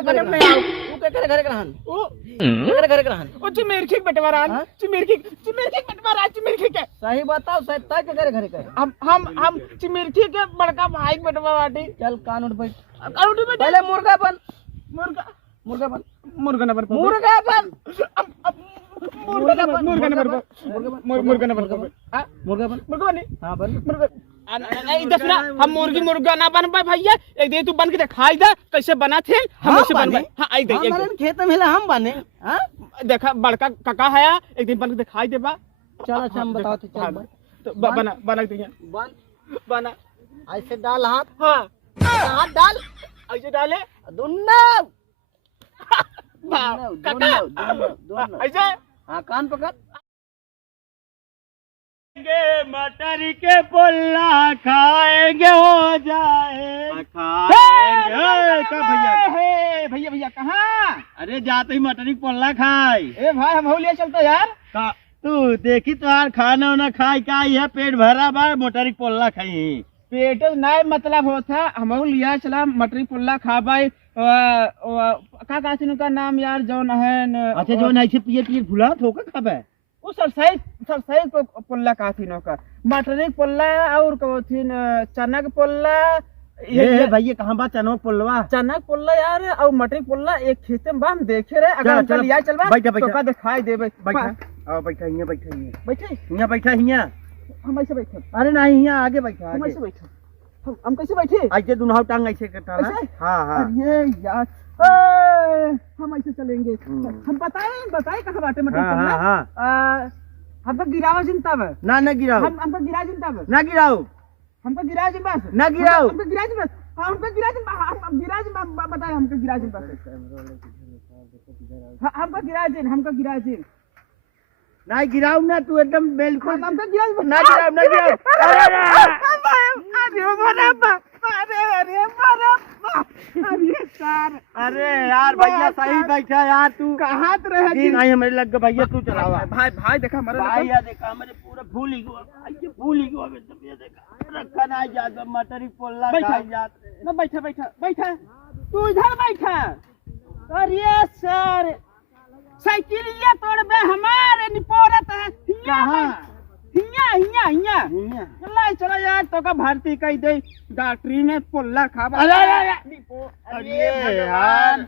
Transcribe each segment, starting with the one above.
करे नहीं आओ तू के करे घरे रहन ओ घरे रहन ओ चिमेरखी बटवारान चिमेरखी बटवारा चिमेरखी के सही बताओ सही तय के घरे के हम चिमेरखी के बड़का भाई बटवा बाटी चल कान उठ बैठ पहले मुर्गा बन मुर्गा मुर्गा बन मुर्गा नंबर मुर्गा बन मुर्गा नंबर मुर्गा नंबर हां मुर्गा बन नहीं हां बन मुर्गा नहीं दस ना हम मुर्गा ना बन पाए भैया एक दिन तू बन के दिखाई दे कैसे बना थे हम उसे बन हां आई दे हमारे खेत में हिला हम बने हां देखा बड़का काका है एक दिन बन के दिखाई दे बा चल अच्छा हम बताओ तो चल तो बना दे बना ऐसे डाल हाथ हां हाथ डाल ऐसे डाले दोनों दोनों ऐसे हाँ कान पकड़ मटर के पुल्ला खाएंगे हो जाए खाएंगे भैया भैया कहाँ अरे जाते ही मटर की पुल्ला खाए ए भाई हम लिया चलते यार तू देखी तो यार खाना वाना खाई का है पेट भरा बार मटर की पुल्ला खाई पेट नहीं मतलब होता हम लिया चला मटर पुल्ला खा भाई का का नाम यार जौन है अच्छा जौन ऐसे पिए फुला थोका खाबे वो सरसई पुल्ला का थी का मटर पुल्ला और कथी चना के पुल्ला ये भैया कहाँ बा चना पुल्ला यार और मटर पुल्ला एक खेत में बा हम देखे रहे अगर हम लिया चलबा तो का दिखाई देबे बैठा बैठा यहाँ बैठा हम ऐसे बैठे अरे नहीं यहाँ आगे बैठा हम ऐसे बैठे हम कैसे बैठे ऐसे दोनों टांग ऐसे करता ना हाँ ये यार हम ऐसे चलेंगे हम बताए कहाँ बाटे मतलब हमको गिरावा चिंता में ना गिराओ हमको गिरा चिंता में ना गिराओ हमको गिरा जिन बस ना गिराओ हमको गिरा जिन बस हमको गिरा जिन हम गिरा जिन बताए हमको गिरा जिन बस हमको गिरा जिन नहीं गिराओ ना तू एकदम बिल्कुल हमको गिरा ना गिराओ अरे सर अरे यार भैया सही बैठा यार तू कहाँ रहे नहीं हमारे लग गया भैया तू चलावा भाई देखा हमारे भैया देखा हमारे पूरा भूल ही गया देखा रखा ना जाता मटर पोल्ला खाई जाते ना बैठा तू इधर बैठा अरे सर साइकिल ये तोड़ बे हमारे निपोरत है कहाँ हिया चला यार तो का भारती कह दे डॉक्टरी में पुल्ला खाबा अरे यार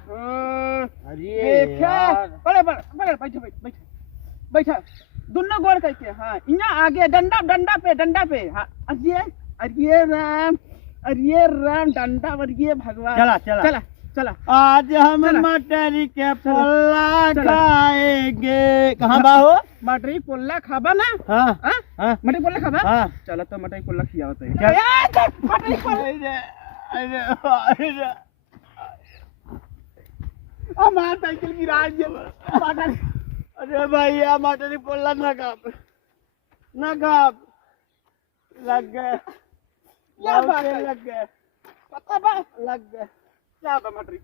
बड़े बैठा दोनों गोल करके हाँ यहाँ आगे डंडा पे हाँ अरे राम डंडा वर्गीय भगवान चला आज हम मटर के पुल्ला खाएंगे कहाँ बाहो मटर पुल्ला खाबा ना हाँ मटर पुल्ला खाबा हाँ चलो तो मटर पुल्ला खियावत है हमार साइकिल की राज अरे भैया मटर पुल्ला ना खाब लग गए पता बा लग गए मटर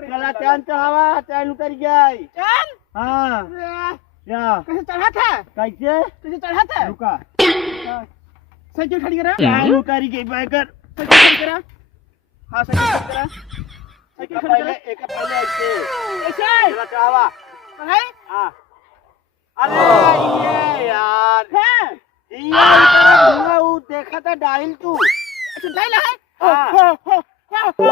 चला चैन चढ़ावा चैन उतर गया हाँ कैसे चढ़ा था कैसे चढ़ा था रुका साइकिल खड़ी करा चैन उतर गई बैकर साइकिल खड़ी करा हाँ साइकिल खड़ी करा एक पहले ऐसे चला चढ़ावा है हाँ अरे ये यार ये वो देखा था डाइल तू अच्छा डाइल है अरे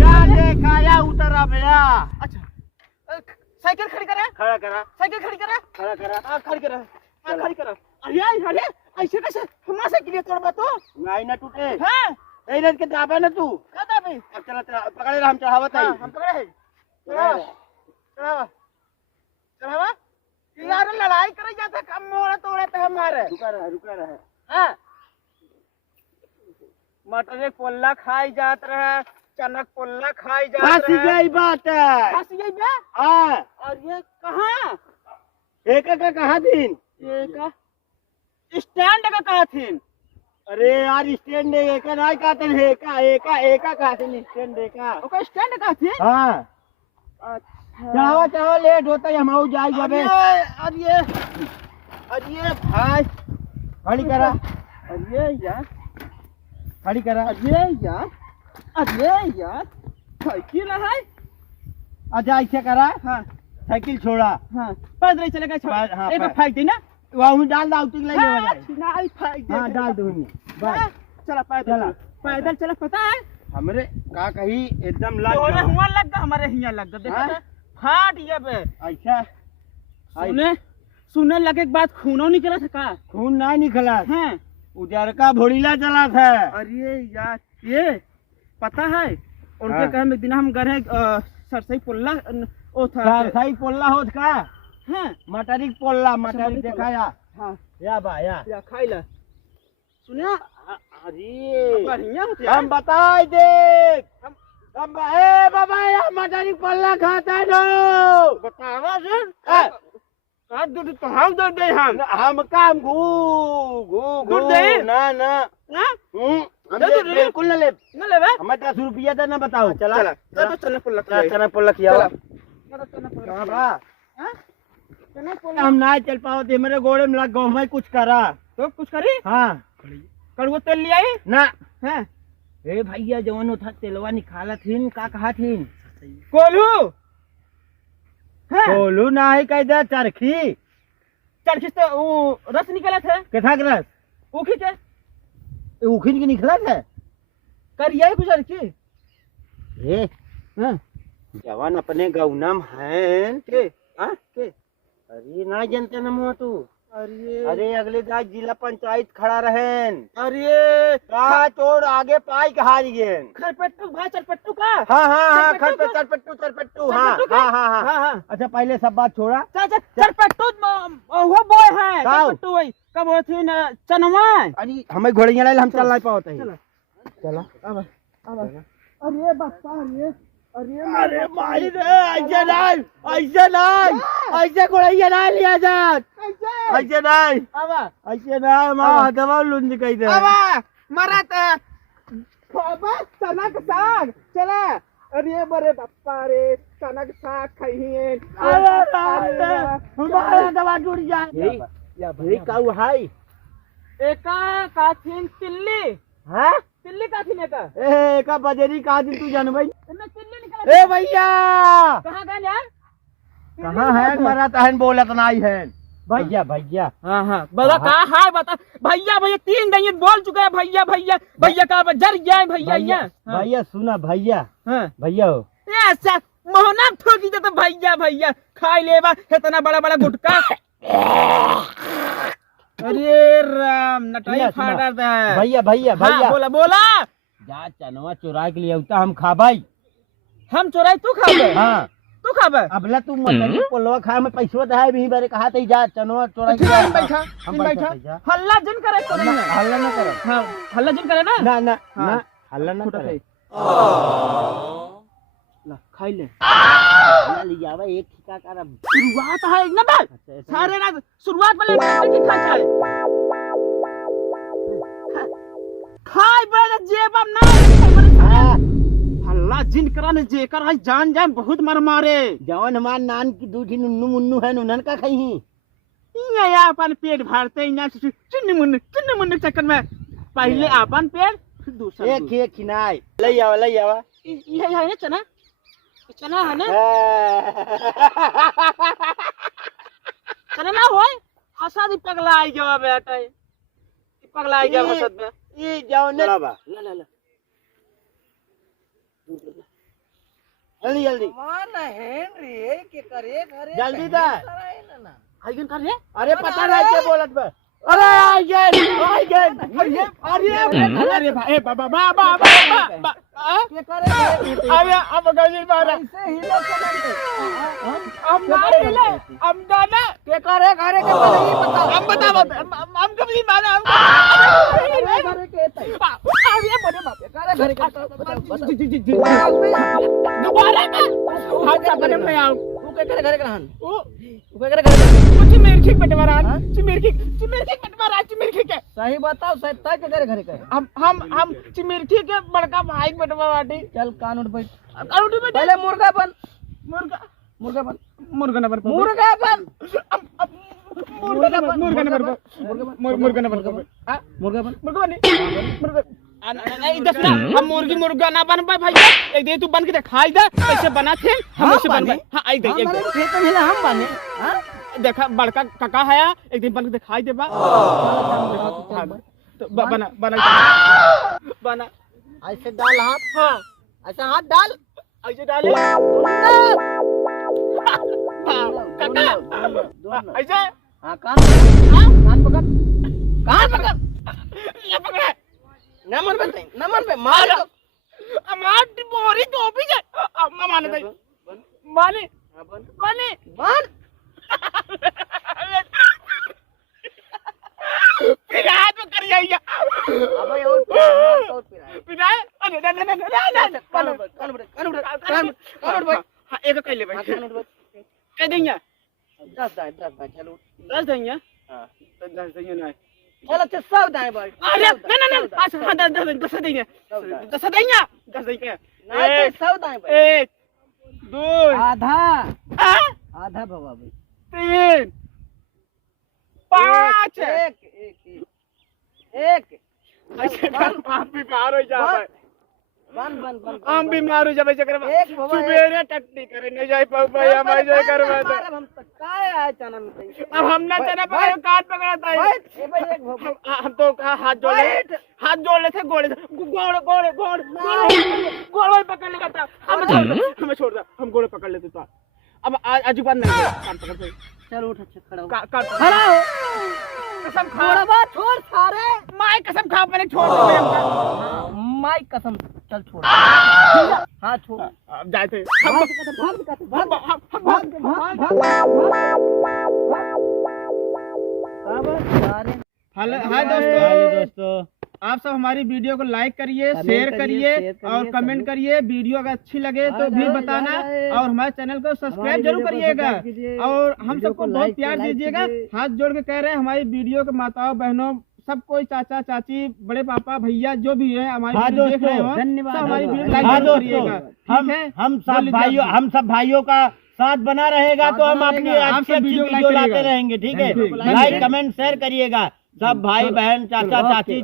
यार देखा उतरा भैया अच्छा साइकिल खड़ी करा साइकिल खड़ी करा अरे ऐसे कैसे हमारा साइकिल तोड़बा तो नहीं ना टूटे हाँ नहीं के दाबा ना तू का दाबे अब चला पकड़े हम चढ़ावत है हम पकड़े चढ़ावा यार लड़ाई करे जाता कम मोड़ा तोड़े तो हमारे रुका रहा हाँ मटर पुल्ला खाई जात रहा चनक पुल्ला खाई जात रहा यही बात है यही बा हाँ और ये कहाँ एक का कहा थीन स्टैंड का कहा थीन अरे यार स्टैंड एक नहीं कहते एका कहते स्टैंड ओका स्टैंड का थी हाँ चाहो लेट होता है हम जाए जाबे अरे भाई खड़ी करा अरे यार, खड़ी करा। अरे यार साइकिल है। अच्छा ऐसे करा, हाँ साइकिल छोड़ा। हाँ, पैदल चलेगा छोड़। हाँ, एक बार फाइट दी ना, वहाँ डाल दाऊ टिक लगे हाँ, बजाए। नहीं फाइट दे। हाँ डाल दूँगी बस। चला पैदल चला। पैदल चला, पता है हमरे का कही एकदम लग तोरे गया। हुआ लग गया, हमारे हियां लग गया। देखा हाँ? था? फाट ये बे। ऐसा सुने लगे एक बात, खूनो निकला था का? खून ना निकला, हैं? उजरका भोड़ीला चला था। अरे यार, ये पता है उनके हाँ। कहे में दिन हम गए सरसई पुल्ला ओ था। सही पोल्ला होत का, हैं? मटरिक पोल्ला, मटरिक मटरिक देखाया। हाँ, या बा या खाई ला। सुनिया अरे बढ़िया होते हैं। हम बताए देख, हम ए बाबा या मटरिक पोल्ला खाता दो। बतावा सर। हाँ। आज दूध तो हम दे दे हम काम घू दूध दे? ना ना ना हम दे दो, दे दो। बिल्कुल ना ले। न लेवे। हमें 10 रुपया दे ना बताओ। चला चला चला चला पुल्ला चना पोल्ला खिया। चला पुल्ला। कहाँ बा? हां, चना पुल्ला। हम ना चल पाओ थे, मेरे घोड़े में लग गो, मैं कुछ करा। तो कुछ करी? हाँ कड़वा तेल ले आई ना। हैं? ए भैया जवन था तेलवा निकाला थीन, का कहा थीन? कोलू हैं? बोलू ना है कह दे चरखी। चरखी से वो रस निकला था, कथा करस उखी के उखिन के निकला था। करिए कुछ चरखी। ए हां जवान अपने गौनम हैं के हां के। अरे ना जनते न मुआ तू। अरे अरे अगले दाज जिला पंचायत खड़ा रहेन, अरे का तोड़ आगे पाई कहा गेन। खरपेट्टू भाई, चरपेट्टू का। हाँ हाँ हाँ चरपट्टू का? चरपट्टू चरपट्टू हाँ चरपट्टू का? हाँ हाँ हाँ। हाँ हाँ। अच्छा पहले सब बात छोड़ा। चरपेट्टू वो बॉय है, काऊ? चरपेट्टू वही कब वो थी न चनवा। अरे हमें घोड़िया लाइल हम चल नहीं पाते चला चला। अब अरे बापा, अरे अरे भाई रे, ऐसे नहीं, ऐसे नहीं, ऐसे घोड़िया नहीं लिया जात, ऐसे नहीं, अब ऐसे नहीं। माँ दबा लुंज कही दे। अब मरत बाबा चना का साग चला। अरे बरे बापा रे, चना का साग खाइए। अरे हमारा दवा टूट जाए। यही काऊ हाई एका काथिन तिल्ली, हाँ तिल्ली काथिन एका। ए का बजरी कहा दी तू जान भाई। इनमें तिल्ली निकला। ए भैया कहाँ गए यार? कहाँ है? मरा तहन बोलत नहीं है भैया भैया। हाँ हाँ बता कहाँ है, बता। भैया भैया 3 दिन बोल चुके हैं, भैया भैया भैया का जर गया है भैया। भैया भैया सुना भैया, हाँ भैया हो ऐसा मोहना ठोकी तो भैया भैया खाई लेवा इतना बड़ा बड़ा गुटका। अरे राम नटाई सुना, फाड़ रहा है। भैया भैया हाँ, भैया बोला बोला। जा चनवा चुरा के लिए उता हम खा भाई। हम चोराई तू खाबे? हाँ तू खाबे? अबला तू मटरी पोलवा खा में पैसवा दे है भी बारे कहा थे जा चनवा चुरा के हम बैठा, हम हम बैठा। बैठा। हल्ला जिन करे तो नहीं। हल्ला ना करो। हाँ हल्ला जिन करे ना। ना ना हाँ। ना हल्ला ना फुटा करो। है। ला खाई ले। हल्ला ले जावा एक ठिका कर। शुरुआत है ना बे। सारे ना शुरुआत वाले की खा चाहे। खाई बे जेबम ना। हाँ हल्ला जिन करा ने जेकर है जान जान बहुत मर मारे। जवन हमार नान की दूठी नुन्नू मुन्नू है उन्हन का खई ही। या अपन पेट भरते ना चुन्नी मुन्नी चक्कर में पहले अपन पेट फिर दूसरा एक एक खिनाई ले आवा ले आवा। ये है ना चना, चना है ना। चना ना होय हसा दी पगला आई गया बेटा, ये पगला आई गया हसत में। ये जाओ ने ला ला ला जल्दी जल्दी मान हेनरी के करे घरे जल्दी दा। आइगन कर रे। अरे पता नहीं क्या बोलत बा। अरे आई गए अरे भाई बाबा बाबा बाबा के करे अरे अब गजिल मारा ऐसे ही लोग चलते हम मार ले हम गाना के करे घरे के नहीं पता हम बता हम कभी मारा हम घरे के तय अरे बड़े बाप करे घरे के दोबारा हम अपने में आओ तू के करे घरे के रहन ओ तू के करे घरे कुछ मेरे ठीक बटवारा चिमेर ठीक बटवारा चिमेर ठीक है। सही बताओ सही तय के करे घरे के हम चिमेर ठीक है बड़का भाई बटवाटी। चल कानून बैठ काउंटी में पहले मुर्गा बन मुर्गा मुर्गा बन मुर्गा नंबर मुर्गा बन मुर्गा बन हाँ? मुर्गा बन मुर्गा बन नहीं इधर सुना हम मुर्गा ना बन पाए भाई एक दिन तू बन के दिखाई दे कैसे बना थे हम वैसे बन पाए हाँ एक दिन हम बने हाँ देखा बड़का काका है एक दिन बन के दिखाई दे बा तो बना बना बना ऐसे डाल हाथ हाँ ऐसा हाथ डाल ऐसे डाले काका ऐसे हाँ कान पकड़ ये पकड़े न मन पे मार दो हमार बोरी तो भी है माने भाई माने माने बन पिराए तो कर जाइए अबे और पिराए अरे ना हाँ एक कर ले भाई कह देंगे 10 चलो 10 देंगे हाँ 10 देंगे ना चलो अच्छा सब दाएं भाई अरे ना हाँ 10 देंगे 10 देंगे नहीं सब दाएं भाई 1 2 आधा बाबा भाई 3 5 एक आप बीमार हो जाए बन हम बीमार हो जाए चक्कर में एक बाबा सुबेरे टट्टी करे नहीं जाए पाऊ भाई हम ऐसे करवा दे हम तो काय आए चना में भाई अब हम ना चना पकड़े काट पकड़ाता है ए भाई एक बाबा हम तो हाथ जोड़ ले थे गोड़े पकड़ लेगा था हमें छोड़ दे हम गोड़े पकड़ लेते तो अब आज बात नहीं काट पकड़ चल उठ अच्छा खड़ा हो काट खड़ा हो कसम खा थोड़ा बात छोड़ सारे माय कसम खा मैंने छोड़ दे माई कसम चल छोड़ हाँ छोड़ अब जाते हाय दोस्तों आप सब हमारी वीडियो को लाइक करिए शेयर करिए और कमेंट करिए वीडियो अगर अच्छी लगे तो भी बताना और हमारे चैनल को सब्सक्राइब जरूर करिएगा और हम सबको बहुत प्यार दीजिएगा हाथ जोड़ के कह रहे हैं हमारी वीडियो के माताओं बहनों सब कोई चाचा चाची बड़े पापा भैया जो भी है हमारी वीडियो देख रहे हो धन्यवाद हमारी वीडियो लाइक करिएगा हम सब भाइयों का साथ बना रहेगा तो हम अपनी अच्छी वीडियो लाते रहेंगे ठीक है लाइक कमेंट शेयर करिएगा सब भाई बहन चाचा चाची